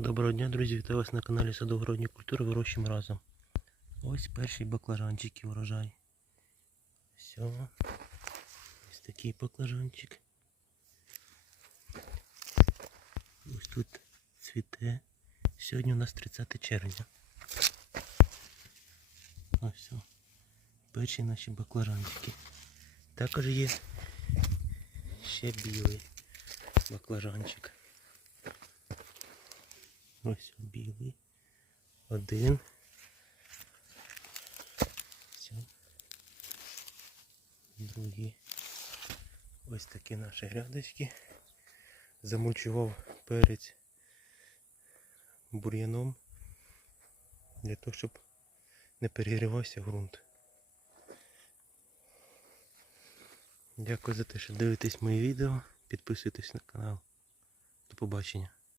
Доброго дня, друзі! Вітаю вас на каналі Садогородні культури вирощуємо разом. Ось перший баклажанчик і урожай. Все. Ось такий баклажанчик. Ось тут цвіте. Сьогодні у нас 30 червня. Ось все. Перші наші баклажанчики. Також є ще білий баклажанчик. Ось білий. Один. Все. Другий. Ось такі наші грядочки. Замульчував перець бур'яном для того, щоб не перегрівався ґрунт. Дякую за те, що дивитесь мої відео. Підписуйтесь на канал. До побачення.